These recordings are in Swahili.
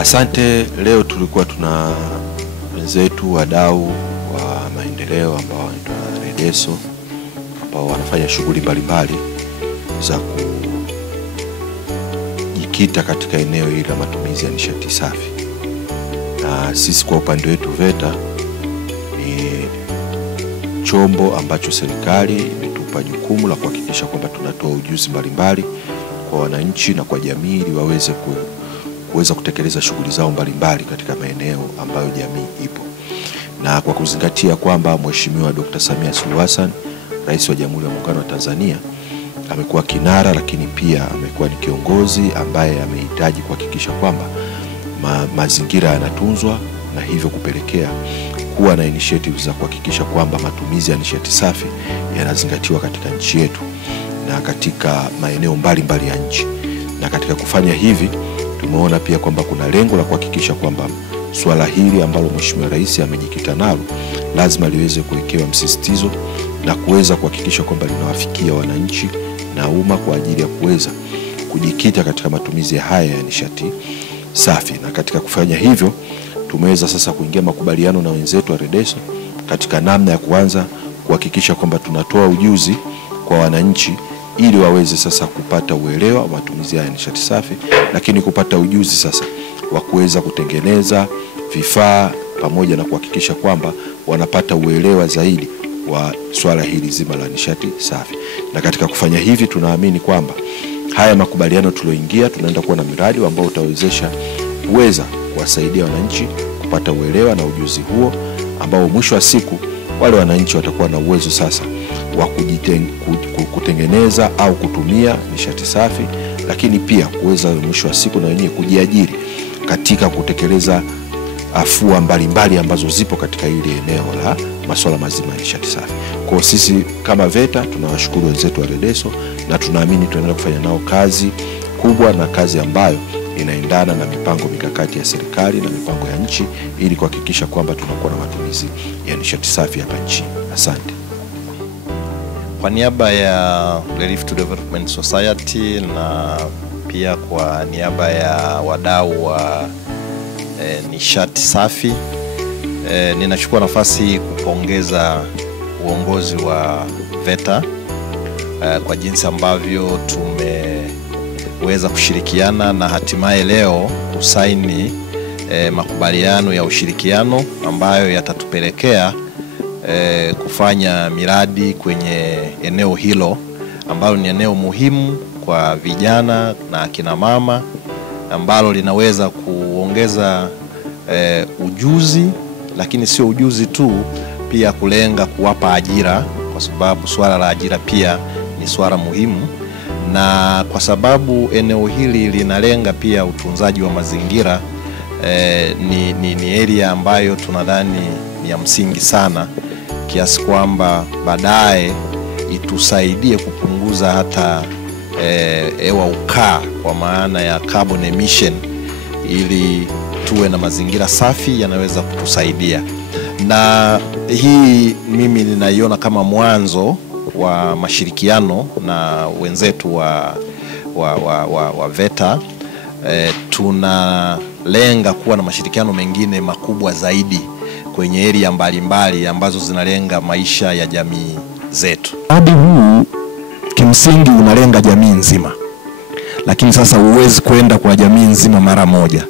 Asante. Leo tulikuwa tuna wenzetu wadau wa maendeleo ambao wanaitwa Redeso ambao wanafanya shughuli mbalimbali za kujikita katika eneo hili la matumizi ya nishati safi. Na sisi kwa upande wetu VETA ni chombo ambacho serikali imetupa jukumu la kuhakikisha kwamba tunatoa ujuzi mbalimbali kwa wananchi na kwa jamii ili waweze kuweza kutekeleza shughuli zao mbalimbali katika maeneo ambayo jamii ipo. Na kwa kuzingatia kwamba Mheshimiwa Dr. Samia Suluhu Hassan, Rais wa Jamhuri ya Muungano wa Tanzania, amekuwa kinara lakini pia amekuwa ni kiongozi ambaye amehitaji kuhakikisha kwamba mazingira yanatunzwa na hivyo kupelekea kuwa na initiatives za kuhakikisha kwamba matumizi ya nishati safi yanazingatiwa katika nchi yetu na katika maeneo mbalimbali ya nchi. Na katika kufanya hivi tumeona pia kwamba kuna lengo la kuhakikisha kwamba swala hili ambalo Mheshimiwa Rais amejikita nalo lazima liweze kuwekewa msisitizo na kuweza kuhakikisha kwamba linawafikia wananchi na umma kwa ajili ya kuweza kujikita katika matumizi haya ya nishati safi. Na katika kufanya hivyo tumeweza sasa kuingia makubaliano na wenzetu wa Redeso katika namna ya kuanza kuhakikisha kwamba tunatoa ujuzi kwa wananchi ili waweze sasa kupata uelewa wa matumizi ya nishati safi, lakini kupata ujuzi sasa wa kuweza kutengeneza vifaa pamoja na kuhakikisha kwamba wanapata uelewa zaidi wa swala hili zima la nishati safi. Na katika kufanya hivi tunaamini kwamba haya makubaliano tulioingia tunaenda kuwa na miradi ambao utawezesha kuweza kuwasaidia wananchi kupata uelewa na ujuzi huo ambao mwisho wa siku wale wananchi watakuwa na uwezo sasa wa kutengeneza au kutumia nishati safi, lakini pia kuweza mwisho wa siku na wenyewe kujiajiri katika kutekeleza afua mbalimbali ambazo zipo katika ile eneo la masuala mazima ya nishati safi. Kwa sisi kama VETA tunawashukuru wenzetu wa Redeso na tunaamini tunaendelea kufanya nao kazi kubwa na kazi ambayo inaendana na mipango mikakati ya serikali na mipango ya nchi ili kuhakikisha kwamba tunakuwa na matumizi ya nishati safi hapa nchini. Asante. Kwa niaba ya Relief to Development Society na pia kwa niaba ya wadau wa nishati safi, ninachukua nafasi kupongeza uongozi wa VETA kwa jinsi ambavyo tumeweza kushirikiana na hatimaye leo kusaini makubaliano ya ushirikiano ambayo yatatupelekea kufanya miradi kwenye eneo hilo ambalo ni eneo muhimu kwa vijana na akina mama, ambalo linaweza kuongeza ujuzi, lakini sio ujuzi tu, pia kulenga kuwapa ajira, kwa sababu swala la ajira pia ni swala muhimu. Na kwa sababu eneo hili linalenga pia utunzaji wa mazingira, ni area ambayo tunadhani ni ya msingi sana kiasi kwamba baadaye itusaidie kupunguza hata hewa ukaa kwa maana ya carbon emission, ili tuwe na mazingira safi yanaweza kutusaidia. Na hii mimi ninaiona kama mwanzo wa mashirikiano na wenzetu wa VETA. Tunalenga kuwa na mashirikiano mengine makubwa zaidi kwenye area mbalimbali ambazo zinalenga maisha ya jamii zetu. Mradi huu kimsingi unalenga jamii nzima, lakini sasa huwezi kwenda kwa jamii nzima mara moja,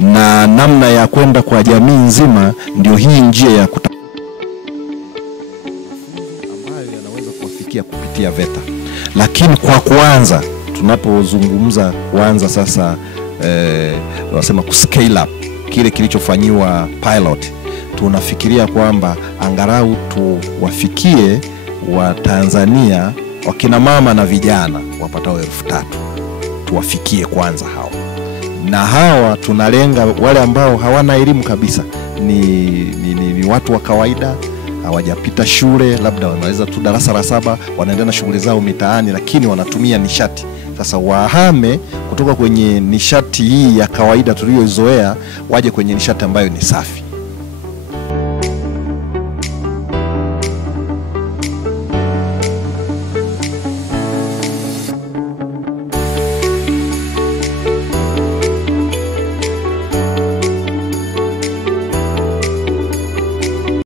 na namna ya kwenda kwa jamii nzima ndio hii njia ya ambayo yanaweza kuwafikia kupitia VETA. Lakini kwa kuanza, tunapozungumza kuanza sasa wanasema kuscale up kile kilichofanyiwa pilot, tunafikiria kwamba angalau tuwafikie wa Tanzania wakina mama na vijana wapatao 3,000. Tuwafikie kwanza hao. Na hawa tunalenga wale ambao hawana elimu kabisa, ni watu wa kawaida, hawajapita shule, labda wanaweza tu darasa la 7, wanaendelea na shughuli zao mitaani lakini wanatumia nishati. Sasa wahame kutoka kwenye nishati hii ya kawaida tuliyozoea waje kwenye nishati ambayo ni safi.